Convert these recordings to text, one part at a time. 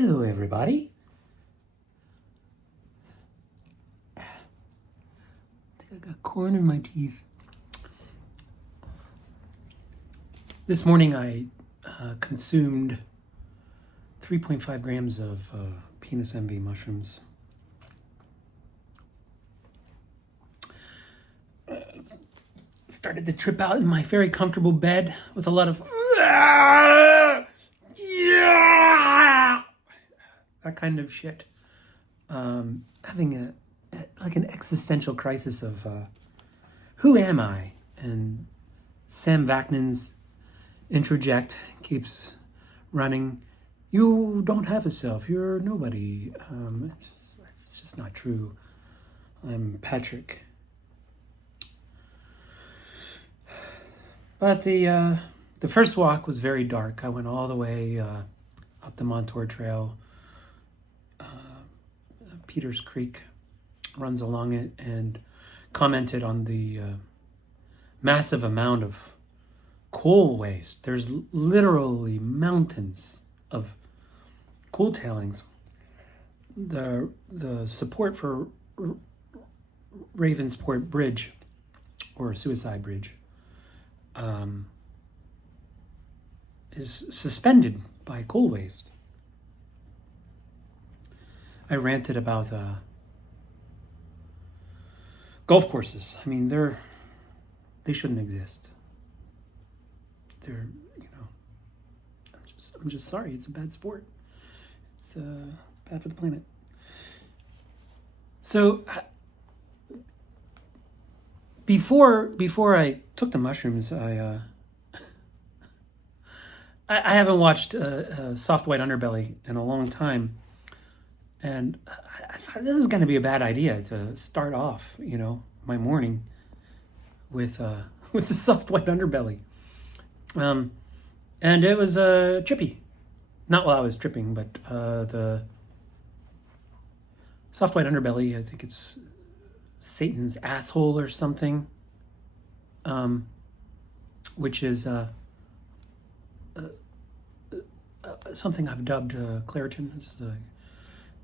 Hello, everybody. I think I got corn in my teeth. This morning I consumed 3.5 grams of penis envy mushrooms. Started the trip out in my very comfortable bed with a lot of that kind of shit. Having an existential crisis of who am I? And Sam Vaknin's introject keeps running. You don't have a self. You're nobody. It's just not true. I'm Patrick. But the first walk was very dark. I went all the way up the Montour Trail. Peters Creek runs along it, and commented on the massive amount of coal waste. There's literally mountains of coal tailings. The support for Ravensport Bridge, or Suicide Bridge, is suspended by coal waste. I ranted about golf courses. I mean, they shouldn't exist. I'm just sorry. It's a bad sport. It's bad for the planet. So before I took the mushrooms, I haven't watched Soft White Underbelly in a long time. And I thought this is going to be a bad idea to start off, my morning with the Soft White Underbelly. And it was trippy. Not while I was tripping, but the Soft White Underbelly, I think it's Satan's asshole or something, which is something I've dubbed Claritin. It's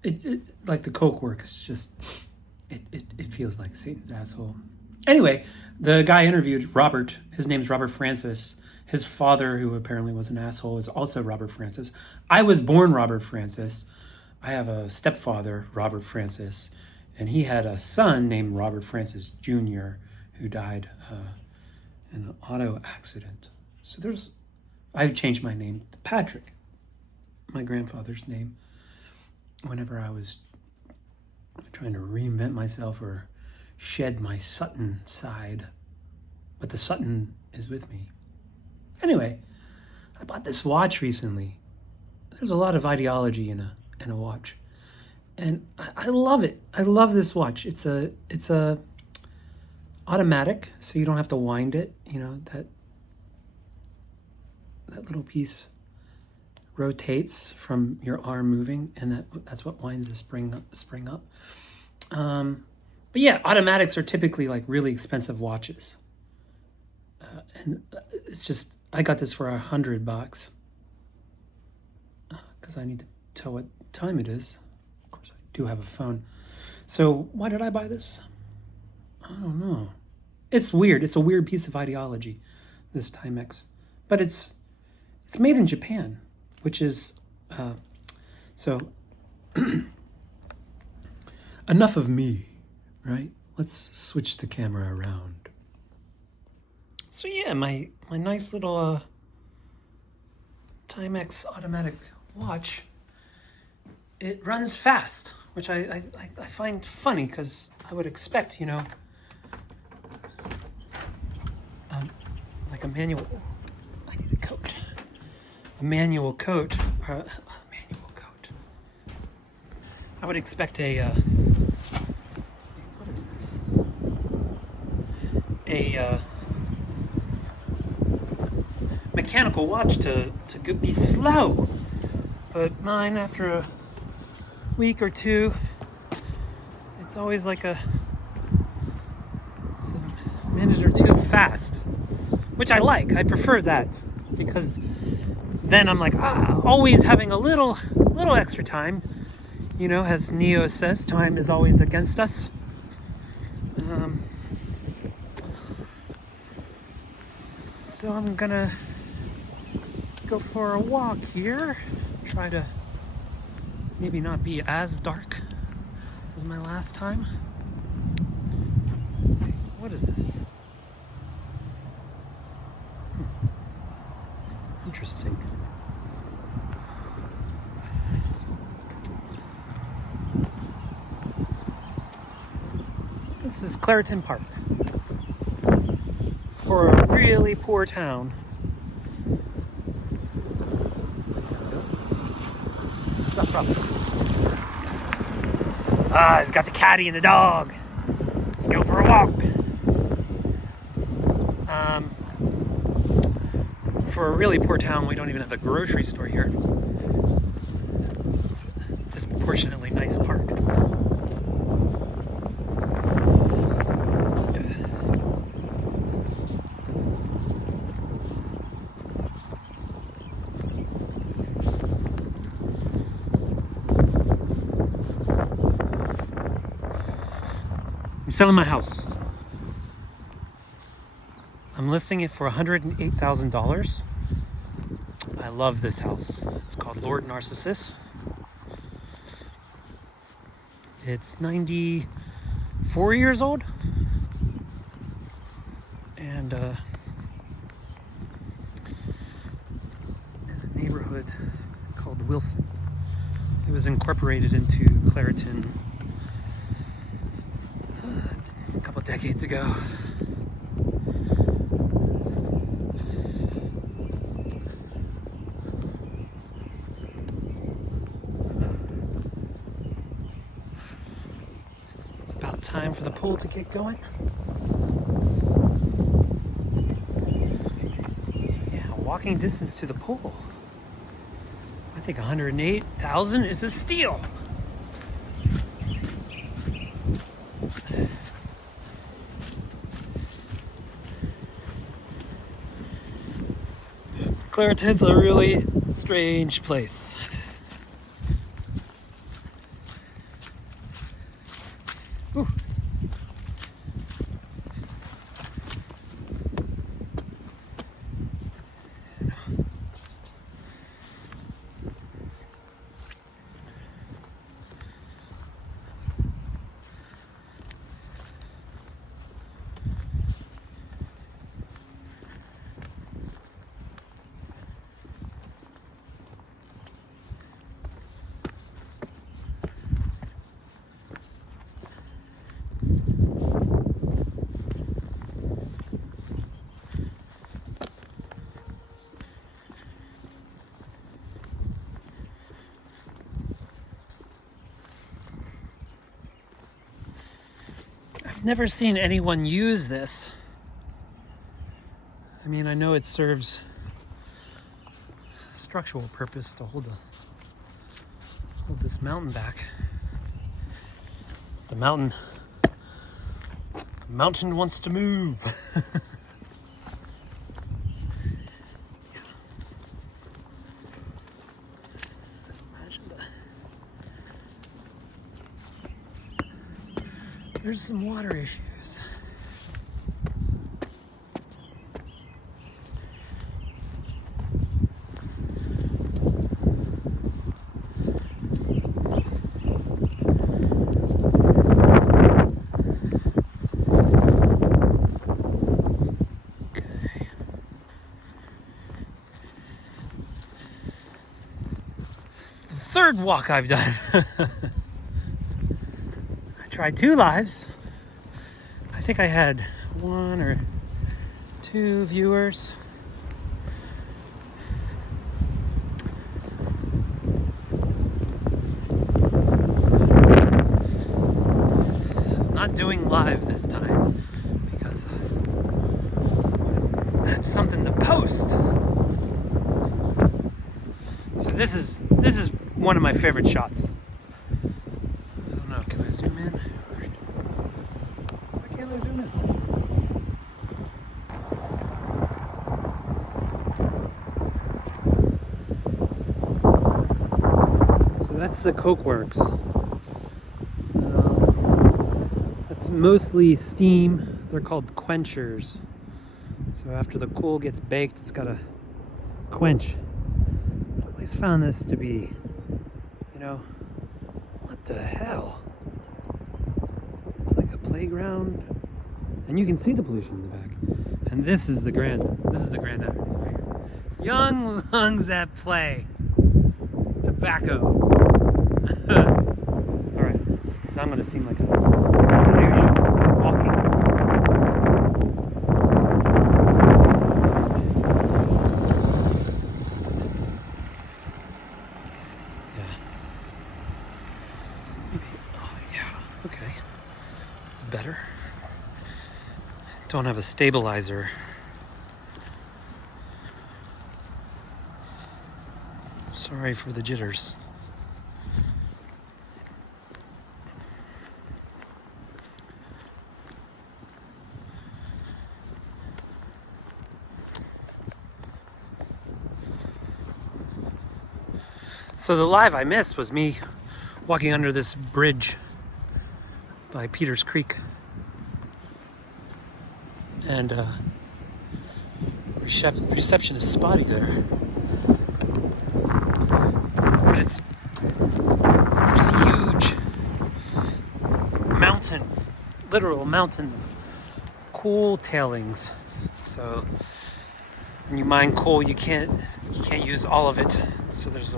it like the coke work. It's just it feels like Satan's asshole. Anyway, the guy interviewed Robert. His name's Robert Francis. His father, who apparently was an asshole, is also Robert Francis. I was born Robert Francis. I have a stepfather, Robert Francis, and he had a son named Robert Francis Jr. who died in an auto accident. So I've changed my name to Patrick, my grandfather's name, whenever I was trying to reinvent myself or shed my Sutton side. But the Sutton is with me. Anyway, I bought this watch recently. There's a lot of ideology in a watch. And I love it. I love this watch. It's a automatic, so you don't have to wind it. That little piece rotates from your arm moving, and that's what winds the spring up. But yeah, automatics are typically like really expensive watches. And it's just, I got this for $100 because I need to tell what time it is. Of course, I do have a phone. So why did I buy this? I don't know. It's weird. It's a weird piece of ideology, this Timex. But it's made in Japan, which is, so enough of me, right? Let's switch the camera around. So yeah, my nice little Timex automatic watch, it runs fast, which I find funny because I would expect, like a manual, I need a coat. A manual coat, I would expect what is this? A mechanical watch to be slow, but mine, after a week or two, it's always like it's a minute or two fast, which I like. I prefer that because then I'm like always having a little little extra time. You know, as Neo says, time is always against us. So I'm gonna go for a walk here. Try to maybe not be as dark as my last time. What is this? Interesting. This is Clairton Park. For a really poor town. He's got the caddy and the dog. Let's go for a walk. For a really poor town, we don't even have a grocery store here. It's a disproportionately nice park. I'm selling my house. I'm listing it for $108,000. I love this house. It's called Lord Narcissus. It's 94 years old. And it's in a neighborhood called Wilson. It was incorporated into Clairton a couple decades ago. It's about time for the pool to get going. So yeah, walking distance to the pool. I think $108,000 is a steal. Clairton's a really strange place. Ooh. Never seen anyone use this. I mean, I know it serves a structural purpose to hold this mountain back. The mountain wants to move. There's some water issues. Okay. It's the third walk I've done. Tried 2 lives. I think I had 1 or 2 viewers. I'm not doing live this time because I have something to post. So this is one of my favorite shots. I don't know, can I zoom in? Why can't I zoom in? So that's the Coke Works. That's mostly steam. They're called quenchers. So after the coal gets baked, it's got to quench. I always found this to be, what the hell? It's like a playground, and you can see the pollution in the back. And this is the grand avenue right here. Young lungs at play. Tobacco. All right, now I'm gonna seem like a douche walking. Okay, it's better. Don't have a stabilizer. Sorry for the jitters. So the live I missed was me walking under this bridge by Peters Creek, and reception is spotty there, but there's a huge mountain, literal mountain of coal tailings. So when you mine coal, you can't use all of it. So there's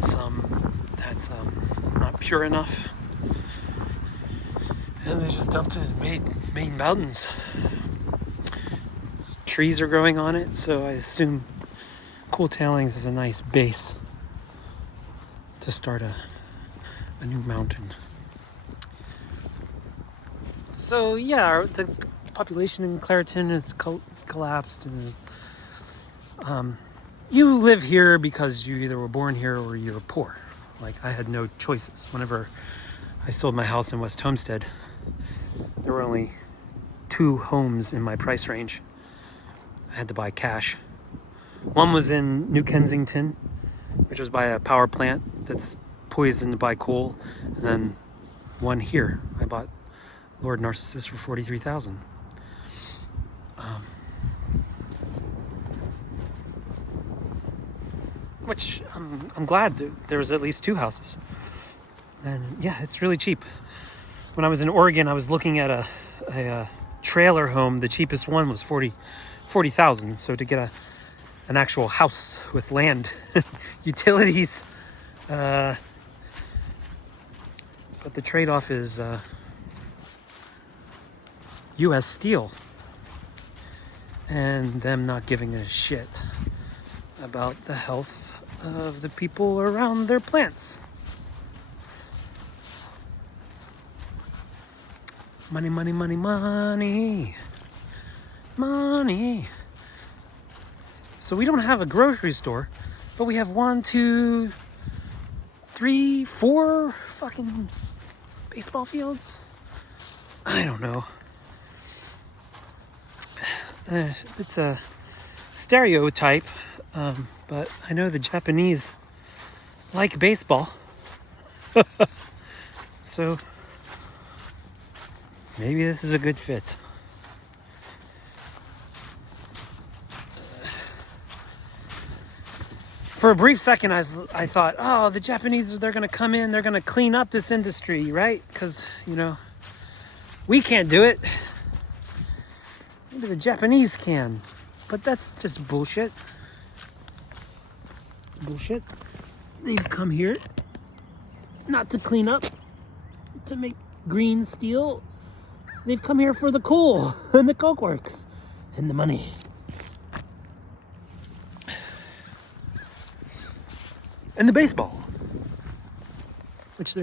some that's not pure enough. And they just dumped it and made mountains. Trees are growing on it, so I assume coal tailings is a nice base to start a new mountain. So yeah, the population in Clairton has collapsed, and you live here because you either were born here or you're poor. Like, I had no choices. Whenever I sold my house in West Homestead, there were only 2 homes in my price range. I had to buy cash. One was in New Kensington, which was by a power plant that's poisoned by coal. And then one here. I bought Lord Narcissus for $43,000. Which I'm glad there was at least 2 houses. And yeah, it's really cheap. When I was in Oregon, I was looking at a trailer home. The cheapest one was $40,000. So to get an actual house with land, utilities, but the trade-off is U.S. Steel and them not giving a shit about the health of the people around their plants. Money, money, money, money. Money. So we don't have a grocery store, but we have 1, 2, 3, 4 fucking baseball fields. I don't know. It's a stereotype, but I know the Japanese like baseball. So maybe this is a good fit. For a brief second, I thought, oh, the Japanese, they're going to come in, they're going to clean up this industry, right? Because, we can't do it. Maybe the Japanese can. But that's just bullshit. It's bullshit. They've come here not to clean up, to make green steel. They've come here for the coal and the Coke Works and the money. And the baseball, which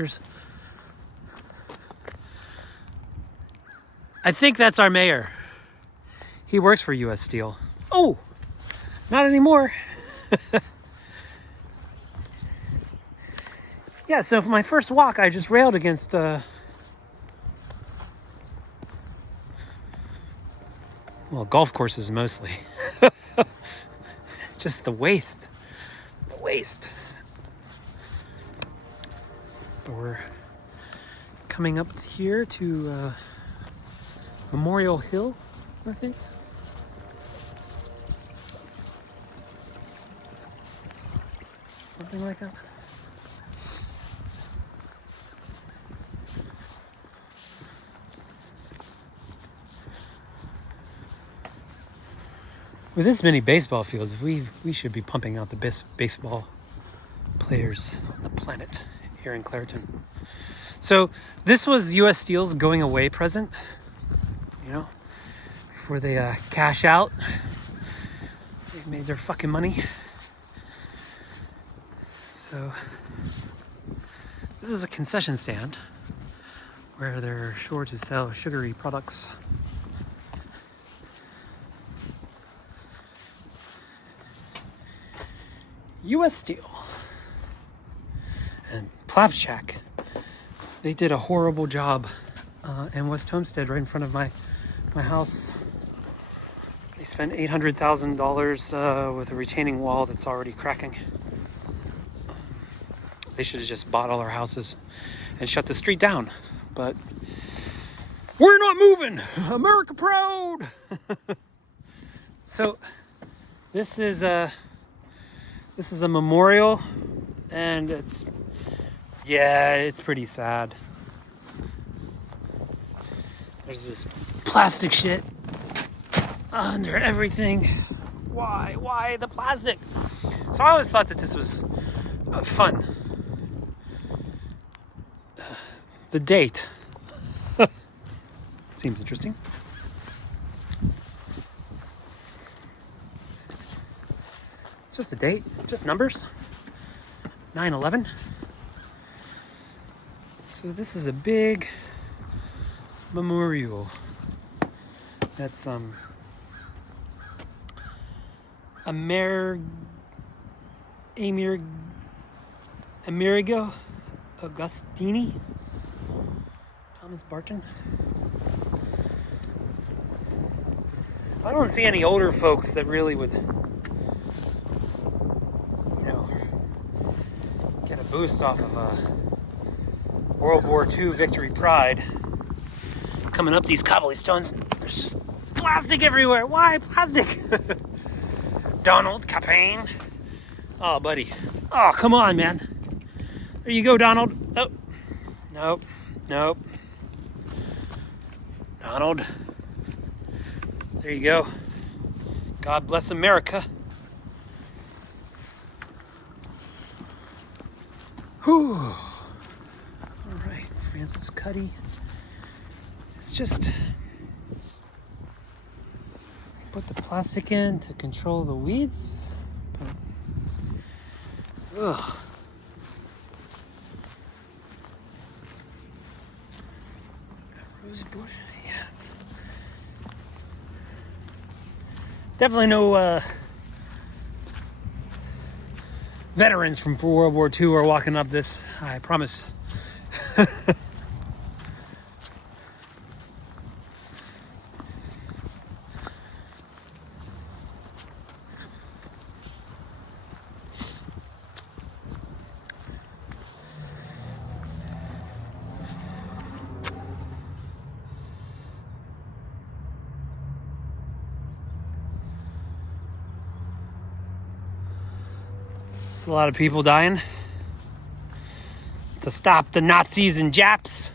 I think that's our mayor. He works for U.S. Steel. Oh, not anymore. Yeah, so for my first walk, I just railed against golf courses mostly. Just the waste. But we're coming up here to Memorial Hill, I think. Something like that. With this many baseball fields, we should be pumping out the best baseball players on the planet here in Clairton. So this was U.S. Steel's going away present, you know, before they cash out. They made their fucking money. So this is a concession stand where they're sure to sell sugary products. U.S. Steel and Plavchak, they did a horrible job in West Homestead right in front of my house. They spent $800,000 with a retaining wall that's already cracking. They should have just bought all our houses and shut the street down, but we're not moving. America proud. So this is a memorial, and it's pretty sad. There's this plastic shit under everything. Why the plastic? So I always thought that this was fun. The date seems interesting. It's just a date, just numbers. 9/11. So this is a big memorial. That's Amerigo Augustini, Thomas Barton. I don't see any older folks that really would, get a boost off of World War II victory pride. Coming up these cobblestones, there's just plastic everywhere. Why plastic? Donald Campaign. Oh, buddy. Oh, come on, man. There you go, Donald. Oh, nope. Donald. There you go. God bless America. Whew. All right, Francis Cuddy. It's just put the plastic in to control the weeds. Ugh. Rose bush. Yeah. It's definitely no veterans from World War II are walking up this, I promise. It's a lot of people dying to stop the Nazis and Japs.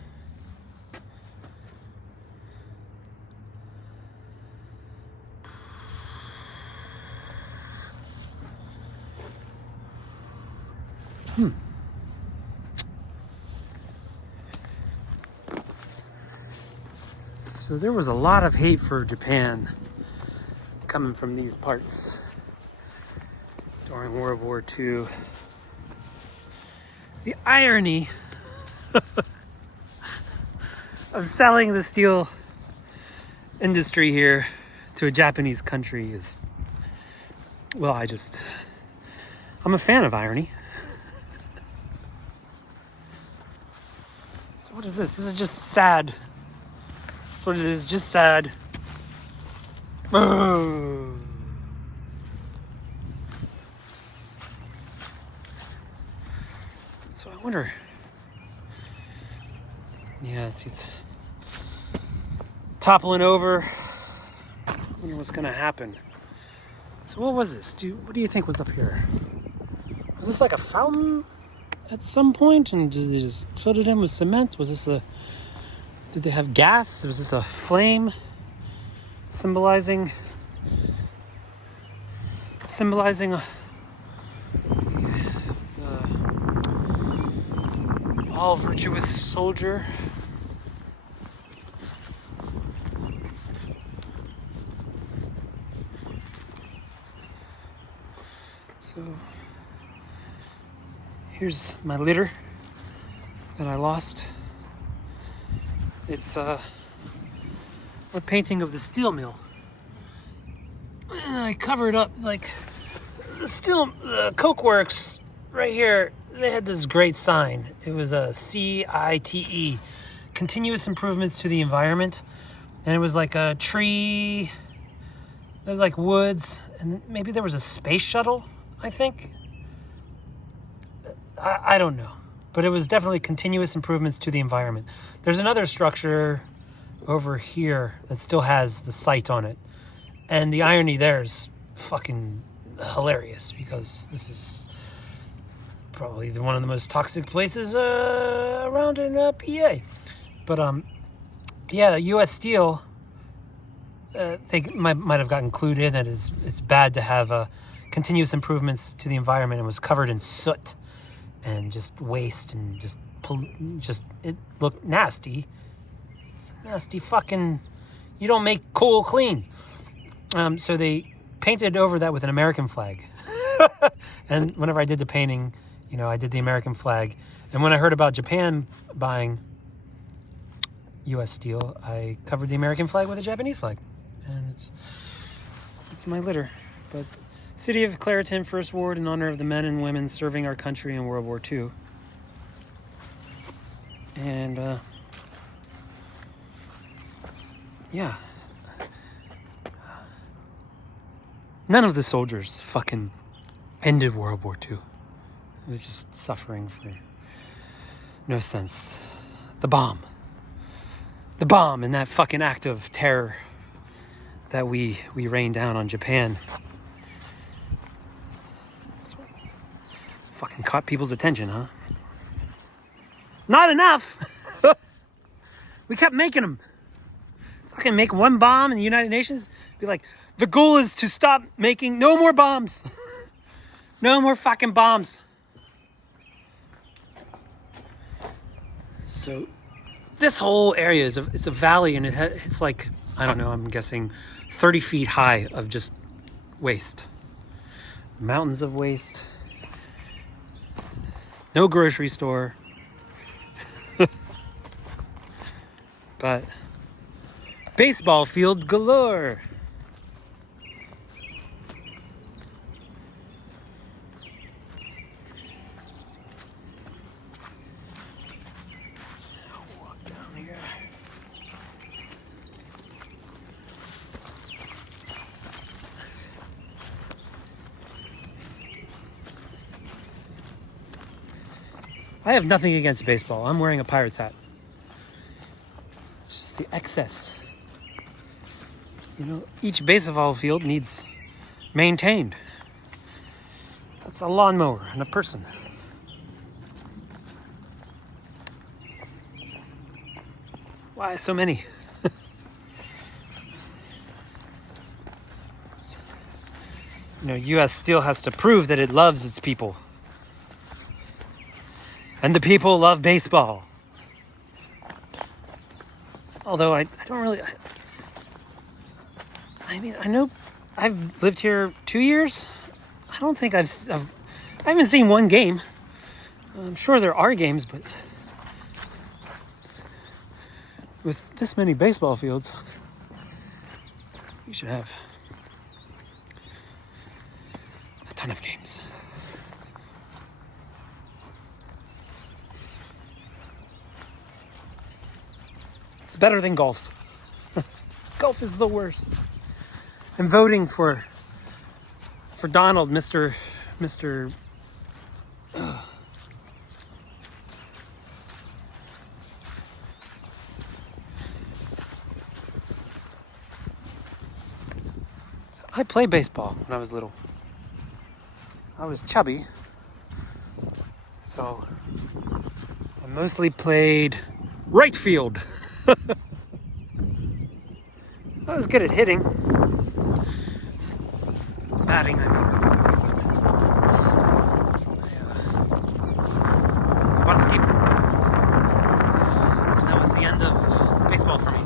So there was a lot of hate for Japan coming from these parts during World War II. The irony of selling the steel industry here to a Japanese country is, well, I'm a fan of irony. So what is this? This is just sad. That's what it is, just sad. Oh. So I wonder, Yeah, see, it's toppling over. I wonder what's gonna happen. So what was this? What do you think was up here? Was this like a fountain at some point? And did they just fill it in with cement? Did they have gas? Was this a flame symbolizing all virtuous soldier? So here's my litter that I lost. It's a painting of the steel mill. And I covered up like the Coke Works right here. They had this great sign. It was a CITE, continuous improvements to the environment. And it was like a tree, there's like woods, and maybe there was a space shuttle, I think. I don't know. But it was definitely continuous improvements to the environment. There's another structure over here that still has the site on it. And the irony there is fucking hilarious, because this is probably one of the most toxic places around in PA. But yeah, U.S. Steel, they might have gotten included in that it's bad to have continuous improvements to the environment. It was covered in soot and just waste and just it looked nasty. It's a nasty fucking, you don't make coal clean. So they painted over that with an American flag. And whenever I did the painting, I did the American flag. And when I heard about Japan buying U.S. Steel, I covered the American flag with a Japanese flag. And it's my litter. But City of Clairton, First Ward, in honor of the men and women serving our country in World War II. And, yeah. None of the soldiers fucking ended World War II. It was just suffering for no sense. The bomb and that fucking act of terror that we rained down on Japan fucking caught people's attention, huh? Not enough. We kept making them. Fucking make one bomb in the United Nations. Be like, the goal is to stop making no more bombs. No more fucking bombs. So this whole area it's a valley, and it's like, I don't know, I'm guessing 30 feet high of just waste. Mountains of waste. No grocery store. But baseball field galore. Walk down here. I have nothing against baseball. I'm wearing a Pirates hat. It's just the excess. Each baseball field needs maintained. That's a lawnmower and a person. Why so many? U.S. Steel has to prove that it loves its people. And the people love baseball. Although I don't really... I know I've lived here 2 years. I don't think I haven't seen one game. I'm sure there are games, but with this many baseball fields, you should have a ton of games. It's better than golf. Golf is the worst. I'm voting for Donald, Mr. I played baseball when I was little. I was chubby, so I mostly played right field. I was good at hitting. Batting, I mean. I bought a skateboard. And that was the end of baseball for me.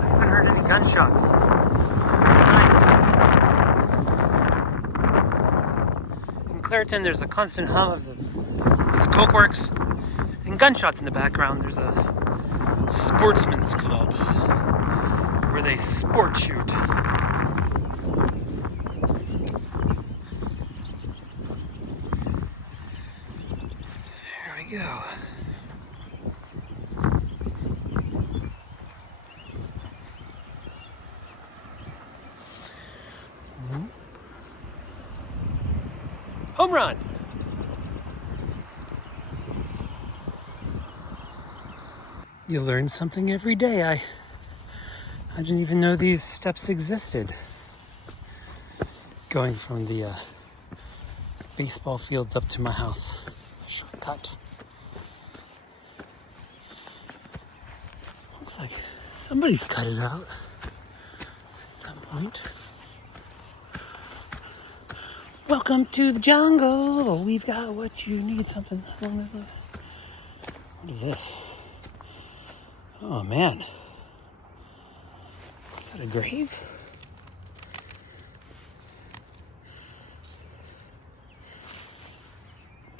I haven't heard any gunshots. It's nice. In Clairton, there's a constant hum of the Coke Works and gunshots in the background. There's a sportsman's club where they sport shoot. Here we go. Home run! You learn something every day. I didn't even know these steps existed. Going from the baseball fields up to my house. Shortcut. Looks like somebody's cut it out at some point. Welcome to the jungle. We've got what you need. Something along this line. What is this? Oh man. Is that a grave?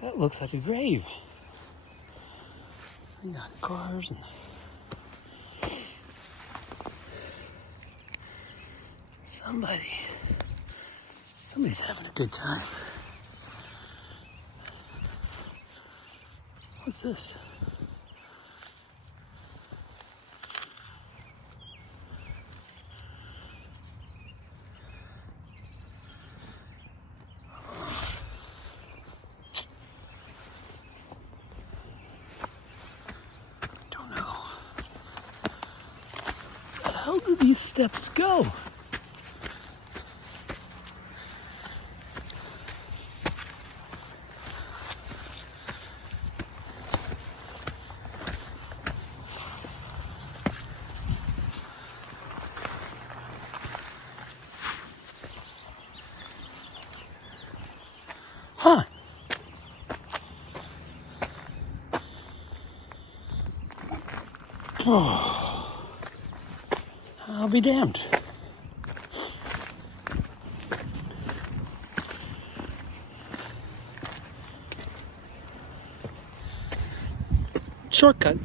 That looks like a grave. We got cars and somebody's having a good time. What's this? How do these steps go? Huh. Oh. I'll be damned. Shortcut.